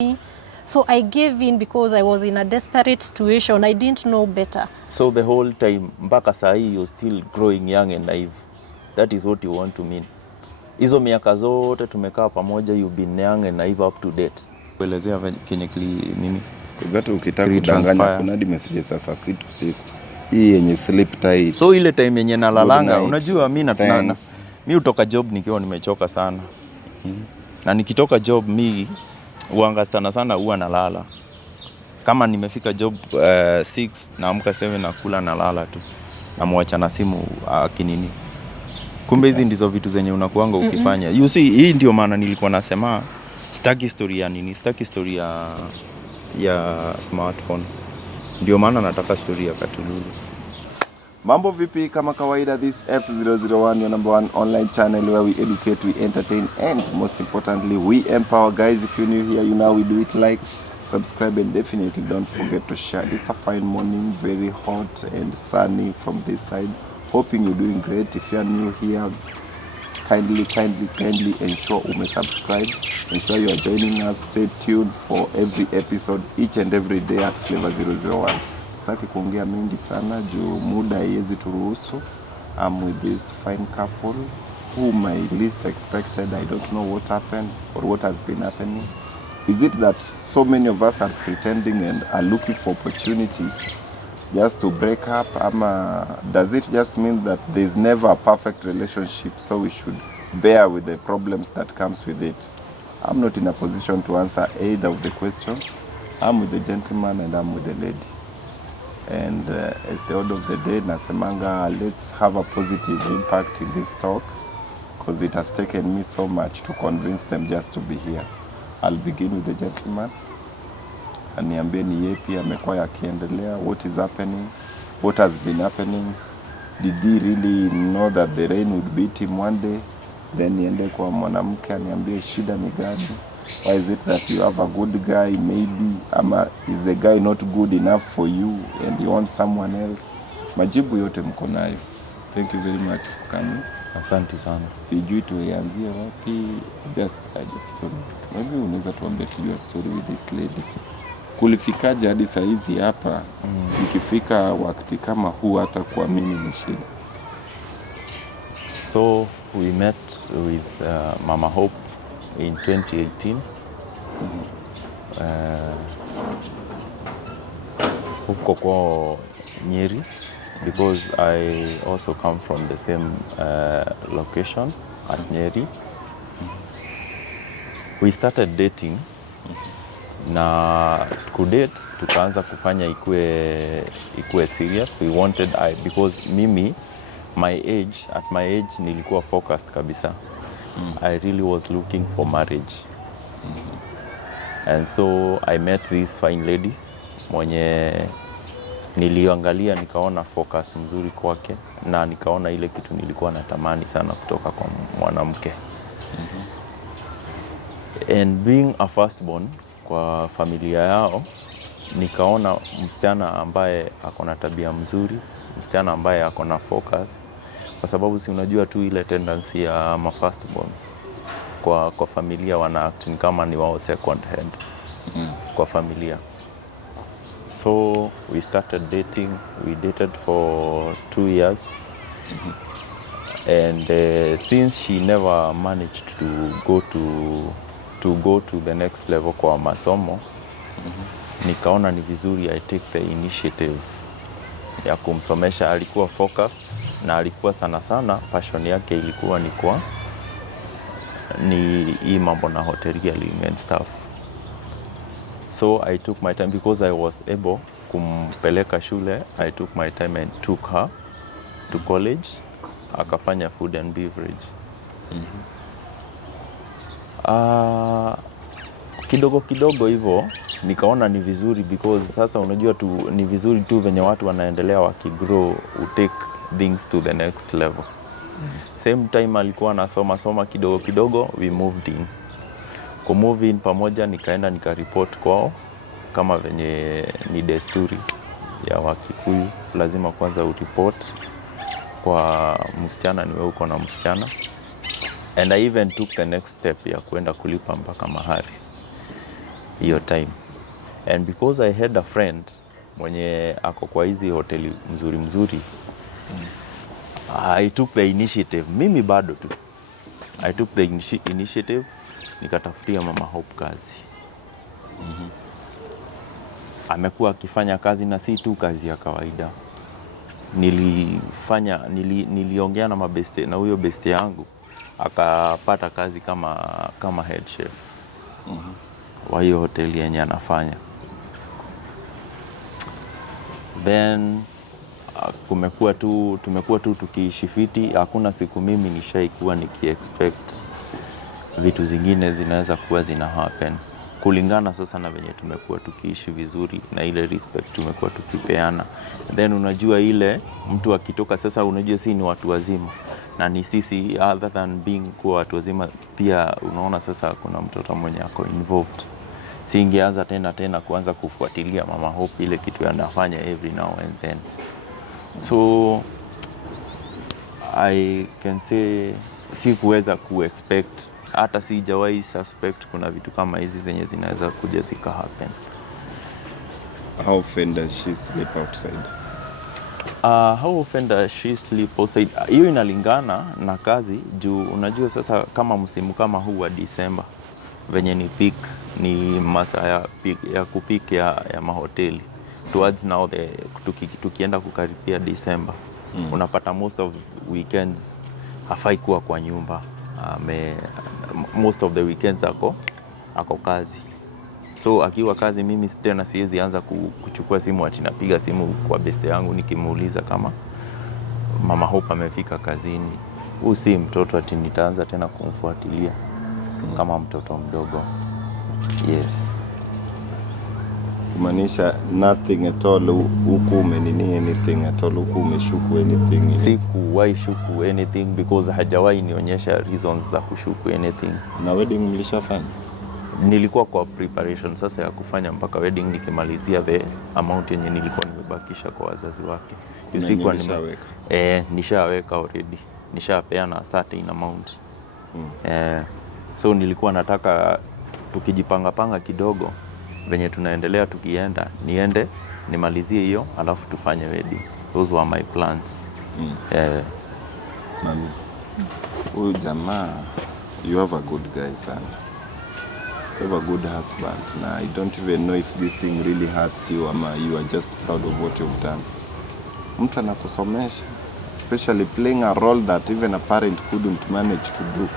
So I gave in because I was in a desperate situation. I didn't know better. So the whole time, mpaka saa hii, you're still growing young and naive. That is what you want to mean. Hizo miaka zote tumekaa pamoja, you've been young and naive up to date. Kuelezea kenye nini? Zote ukitaka kudanganya kuna hadi messages za saa 6 usiku. Hii yenye sleep tight. So ile time yenye nalalanga, unajua mimi utoka job nikiwa nimechoka sana. Na nikitoka job mimi huanga sana huwa nalala. Kama nimefika job 6 naamka 7 nakula nalala tu. Namwacha na simu kinini. Kumbe hizi ndizo vitu zenye unakuanga ukifanya. You see, hii ndio maana nilikuwa nasema sitaki story ya nini, sitaki story ya smartphone. Ndio maana nataka story ya Katululu. Mambo vipi? Kama kawaida, this F001, your number one online channel where we educate, we entertain, and most importantly, we empower. Guys, if you're new here, you know we do it. Like, subscribe, and definitely don't forget to share. It's a fine morning, very hot and sunny from this side. Hoping you're doing great. If you're new here, kindly ensure you subscribe. Ensure you are joining us. Stay tuned for every episode each and every day at Flavor 001. Sitaki kuongea mengi sana juu muda haiwezi turuhusu. I'm with this fine couple whom I least expected. I don't know what happened or what has been happening. Is it that so many of us are pretending and are looking for opportunities just to break up? Does it just mean that there's never a perfect relationship, so we should bear with the problems that comes with it? I'm not in a position to answer either of the questions. I'm with the gentleman and I'm with the lady. And at the end of the day, nasemanga, let's have a positive impact in this talk, because it has taken me so much to convince them just to be here. I'll begin with the gentleman. Aniambie ni yepi amekuwa yakiendelea, what is happening, what has been happening. Did he really know that the rain would beat him one day? Then niende kwa mwanamke aniambie shida ni gani. Why is it that you have a good guy maybe, ama is the guy not good enough for you and you want someone else? Majibu yote mko nayo. Thank you very much for coming. Asante sana. Sijui tuanzie wapi. I just told me. Maybe unaweza tuambie your story with this lady. Kulifikaje hadi saa hizi hapa? Ikifika wakati kama huu hata kuamini ni shida. So we met with Mama Hope in 2018. Huko kwa Nyeri, because I also come from the same location at Nyeri. We started dating. Na kudate tukaanza kufanya ikue serious. We wanted because mimi at my age nilikuwa focused kabisa. I really was looking for marriage. And so I met this fine lady mwenye niliangalia nikaona focus mzuri kwake, na nikaona ile kitu nilikuwa natamani sana kutoka kwa mwanamke. And being a firstborn kwa familia yao, nikaona msichana ambaye akona tabia mzuri, msichana ambaye akona focus, kwa sababu si unajua tu ile tendency ya ma firstborns kwa familia wana act ni kama ni wao second hand kwa familia. So we started dating. We dated for 2 years. And since she never managed to go to the next level kwa masomo, nikaona ni vizuri I take the initiative ya kumsomesha. Alikuwa focused na alikuwa sana passion yake ilikuwa ni hii mambo na hoteliering and stuff. So I took my time because I was able kumpeleka shule. I took my time and took her to college. Akafanya food and beverage. Kidogo hivyo nikaona ni vizuri, because sasa unajua tu ni vizuri tu venye watu wanaendelea wakigrow, take things to the next level. Same time alikuwa anasoma kidogo, we moved in. Move in pamoja, nikaenda nikareport kwao kama venye ni desturi ya Wakikuyu, lazima kwanza ureport kwa msichana niwe uko na msichana. And I even took the next step ya kuenda kulipa mpaka mahari. hiyo time. And because I had a friend mwenye ako kwa hizi hoteli mzuri, I took the initiative. Mimi bado tu. I took the initiative, nikatafutia Mama Hope kazi. Amekuwa akifanya kazi na si tu kazi ya kawaida. Niliongea na mabeste na huyo beste yangu akapata kazi kama head chef wa hiyo hoteli yenye anafanya. Then tumekuwa tu tukiishi fiti. Hakuna siku mimi nishaikuwa nikiexpect vitu zingine zinaweza kuwa zina happen. Kulingana sasa na venye tumekuwa tukiishi vizuri na ile respect tumekuwa tukipeana. Then unajua ile mtu akitoka sasa, unajua si ni watu wazima na ni sisi, other than being kuwa watu wazima pia unaona sasa kuna mtoto mwenye ako involved. Singeanza tena kuanza kufuatilia Mama Hope ile kitu anafanya every now and then. So I can say sikuweza kuexpect, hata sijawahi suspect kuna vitu kama hizi zenye zinaweza kuja zika happen. How often does she sleep outside? How often does she sleep outside? Hiyo inalingana na kazi juu unajua sasa kama msimu kama huu wa December venye ni peak, ni masaa ya kupik ya mahoteli. Towards now tukienda kukaribia December, unapata most of weekends hafai kuwa kwa nyumba. Most of the weekends ako kazi. So akiwa kazi mimi tena siwezi anza kuchukua simu ati napiga simu kwa beste yangu nikimuuliza kama Mama Hope amefika kazini. Huyu si mtoto ati nitaanza tena kumfuatilia kama mtoto mdogo. Yes. Kumaanisha nothing at all huku umenini anything at all huku umeshuku anything? Sikuwahi shuku anything because hajawahi nionyesha reasons za kushuku anything. Na wedding mlishafanya? Nilikuwa kwa preparation sasa ya kufanya mpaka wedding nikimalizia the amount yenye nilikuwa nimebakisha kwa wazazi wake. Usikuwa nishaweka already. Nishapeana certain amount. So nilikuwa nataka tukijipanga kidogo venye tunaendelea niende nimalizie hiyo alafu tufanye wedding. Those were my plans. Mami, huyu jamaa, you have a good guy son. You have a good husband. Now I don't even know if this thing really hurts you ama you are just proud of what you've done. Mtu anakusomesha, especially playing a role that even a parent couldn't manage to do.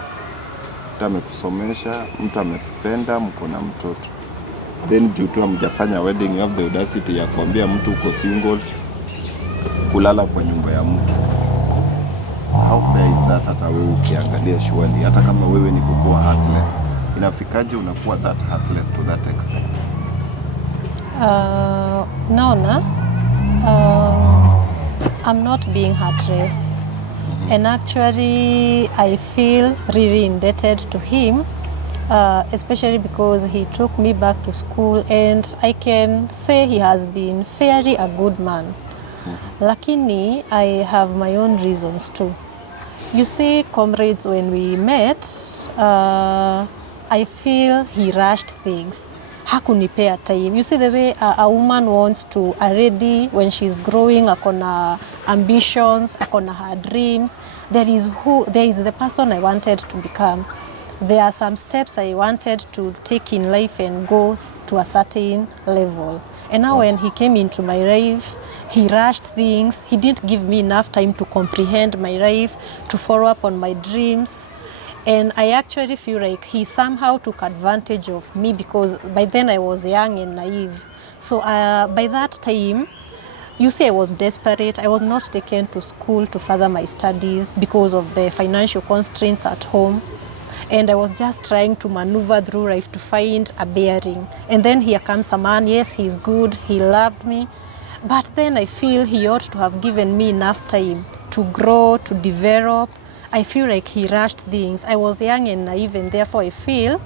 Mtu amekusomesha, mtu amekupenda, mko na mtoto. Then juu tu hamjafanya wedding, you have the audacity ya kuambia mtu uko single, kulala kwa nyumba ya mtu. How fair is that? Hata wewe ukiangalia surely, hata kama wewe ni kukua heartless, inafikaje unakuwa that heartless to that extent? Naona, I'm not being heartless. And actually, I feel really indebted to him, especially because he took me back to school, and I can say he has been fairly a good man. Lakini, I have my own reasons too. You see, comrades, when we met, I feel he rushed things. Hakunipea time. You see the way a woman wants to already, when she's growing, akona ambitions, akona her dreams. There is the person I wanted to become. There are some steps I wanted to take in life and go to a certain level. And now when he came into my life, he rushed things. He didn't give me enough time to comprehend my life, to follow up on my dreams. And I actually feel like he somehow took advantage of me because by then I was young and naive. So by that time, you see, I was desperate. I was not taken to school to further my studies because of the financial constraints at home. And I was just trying to maneuver through life to find a bearing. And then here comes a man. Yes, he's good. He loved me. But then I feel he ought to have given me enough time to grow, to develop. I feel like he rushed things. I was young and naive, and therefore I feel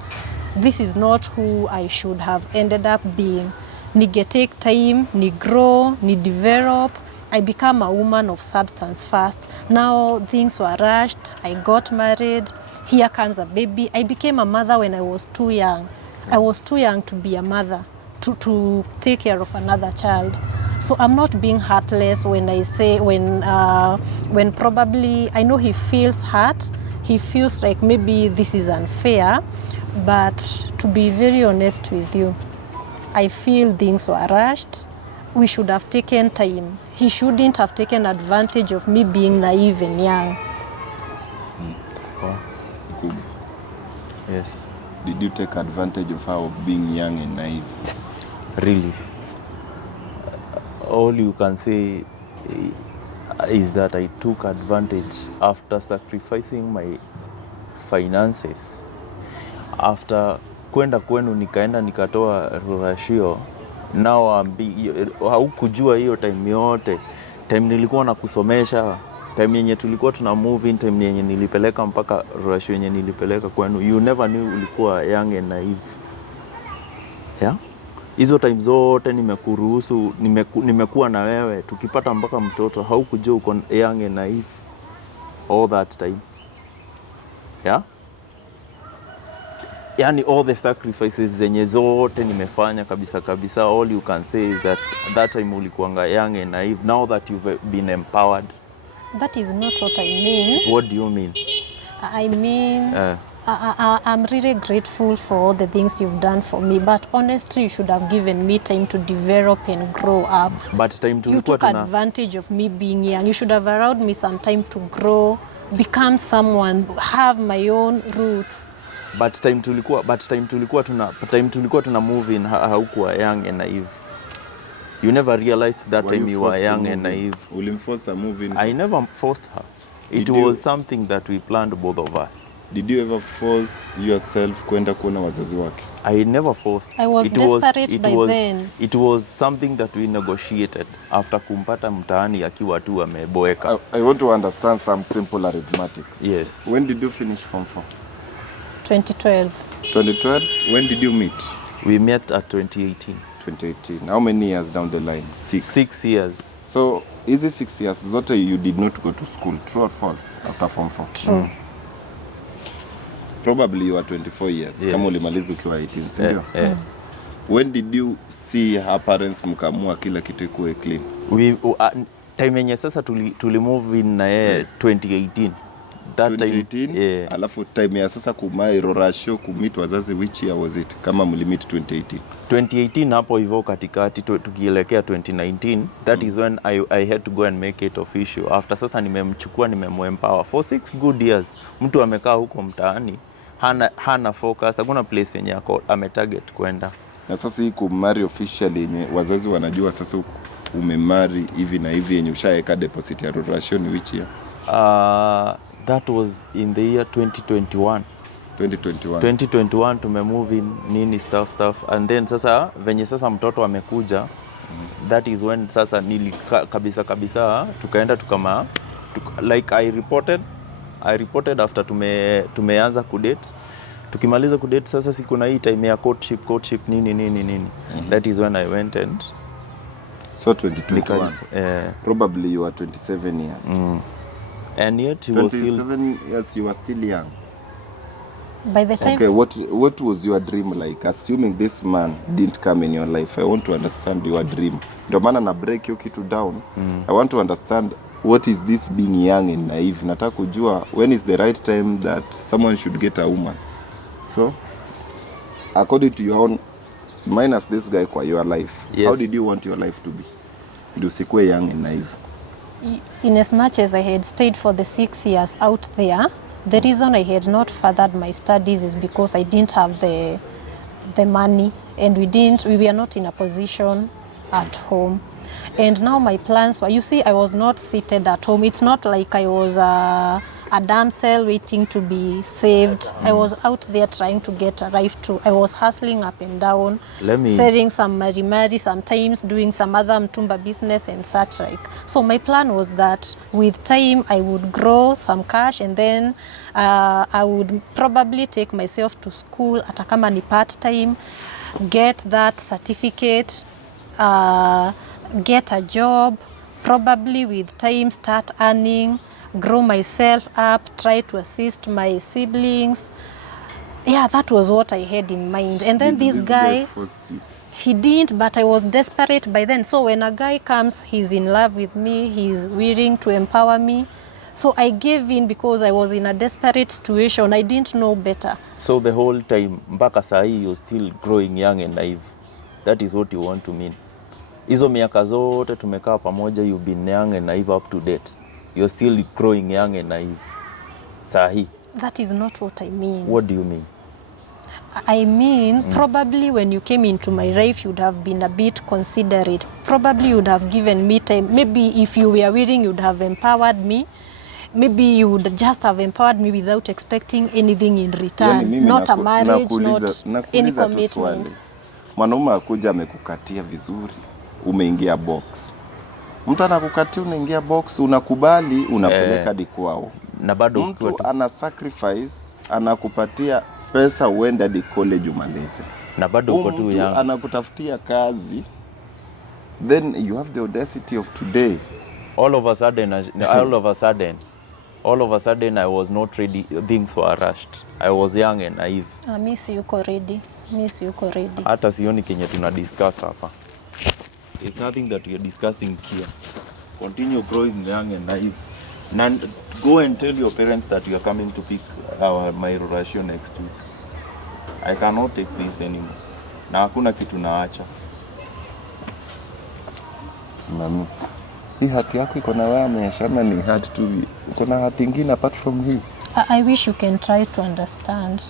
this is not who I should have ended up being. Nige take time, ni grow, ni develop. I become a woman of substance first. Now things were rushed. I got married. Here comes a baby. I became a mother when I was too young. I was too young to be a mother, to take care of another child. So I'm not being heartless when I say, when probably I know he feels hurt, he feels like maybe this is unfair, but to be very honest with you, I feel things were rushed. We should have taken time. He shouldn't have taken advantage of me being naive and young. Wow. Good. Yes. Did you take advantage of her of being young and naive? Really. All you can say is that I took advantage after sacrificing my finances. After kwenda kwenu nikaenda nikatoa rurashio. Now haukujua hiyo time yote. Time nilikuwa na kusomesha, time yenye tulikuwa tuna move in, time yenye nilipeleka mpaka rurashio yenye nilipeleka kwenu. You never knew ulikuwa young and naive. Yeah? Hizo time zote nimekuruhusu, nimekuwa na wewe, tukipata mpaka mtoto, haukujua uko young and naive all that time. Yeah? Yani all the sacrifices zenye zote nimefanya kabisa, all you can say is that time ulikuanga young and naive. Now that you've been empowered. That is not what I mean. What do you mean? I mean, I'm really grateful for all the things you've done for me, but honestly, you should have given me time to develop and grow up. But time you took advantage of me being young. You should have allowed me some time to grow, become someone, have my own roots. But time tulikuwa tuna move in, haukuwa young and naive. You never realized that time you were young and naive. Ulimforce a move in? I never forced her. It was something that we planned, both of us. Did you ever force yourself kwenda kuona wazazi wake? I never forced. I was desperate by then. It was something that we negotiated after kumpata mtaani akiwa tu ameboeka. I want to understand some simple arithmetics. Yes. When did you finish Form 4? 2012. 2012? When did you meet? We met at 2018. 2018. How many years down the line? 6. 6 years. So, is it 6 years zote you did not go to school? True or false? After Form 4? True. Probably you are 24 years. Yes. Kama ulimaliza ukiwa 18, sindio? When did you see her parents mkamua kila kitu ikuwe clean? Time yenye sasa tulimove in na yeye 2018. That 2018? Time, yeah. Alafu time ya sasa kumai rorasho kumit wazazi, which year was it? Kama mlimit 2018? 2018 hapo hivyo katikati tukielekea 2019. That is when I had to go and make it official. After sasa nimemchukua, nimemempower for 6 good years. Mtu amekaa huko mtaani, hana focus, hakuna place yenye ametarget kwenda. Na sasa hii kumari officially yenye wazazi wanajua sasa umemari hivi na hivi yenye ushaeka deposit ya rorasho ni which year? That was in the year 2021. 2021 tumemove in nini stuff and then sasa venye sasa mtoto amekuja, that is when sasa kabisa tukaenda like I reported after tumeanza kudate. Tukimaliza kudate sasa siku na hii time ya courtship nini. That is when I went and so 2021 probably you are 27 years. And yet you were still 27 years, you were still young. By the time. Okay, what was your dream like? Assuming this man didn't come in your life, I want to understand your dream. Ndio maana na break you kitu down. I want to understand what is this being young and naive. Nataka kujua when is the right time that someone should get a woman. So, according to your own, minus this guy kwa your life, yes. How did you want your life to be? Do usikue young and naive? In as much as I had stayed for the 6 years out there, the reason I had not furthered my studies is because I didn't have the money, and we were not in a position at home. And now my plans were, you see, I was not seated at home. It's not like I was a damsel waiting to be saved. I was out there trying to get a life too. I was hustling up and down, selling some mari, sometimes doing some other mtumba business and such like. So my plan was that with time I would grow some cash, and then I would probably take myself to school, hata kama ni part time, get that certificate, get a job, probably with time start earning, grow myself up, try to assist my siblings. Yeah, that was what I had in mind. And then this guy, he didn't, but I was desperate by then. So when a guy comes, he's in love with me, he's willing to empower me. So I gave in because I was in a desperate situation. I didn't know better. So the whole time, mpaka sahi, you're still growing young and naive. That is what you want to mean. Hizo miaka zote tumekaa pamoja, you've been young and naive up to date. You're still growing young and naive. Sahi. That is not what I mean. What do you mean? I mean, probably when you came into my life, you'd have been a bit considerate. Probably you'd have given me time. Maybe if you were willing, you'd have empowered me. Maybe you would just have empowered me without expecting anything in return. Not a marriage, not any commitment. Mwanaume akuja amekukatia vizuri, umeingia box. Mtu anakukatia unaingia box, unakubali, unapeleka hadi kwao. Na bado mtu ana sacrifice, anakupatia pesa uende hadi college umalize. Na bado uko tu young. Anakutafutia kazi. Then you have the audacity of today. All of a sudden I was not ready. Things were rushed. I was young and naive. Miss yuko ready. Hata sioni kenye tuna discuss hapa. It's nothing that we are discussing here. Continue growing young and naive. And go and tell your parents that you are coming to pick my ration next week. I cannot take this anymore. Na hakuna kitu naacha. Mami, hii hati yako iko na wewe ameshana ni hati tu. Uko na hati ingine apart from hii? I wish you can try to understand.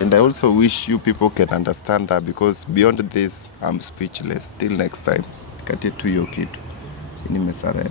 And I also wish you people can understand that, because beyond this, I'm speechless. Till next time, kati tu hiyo kitu. Nimesarenda.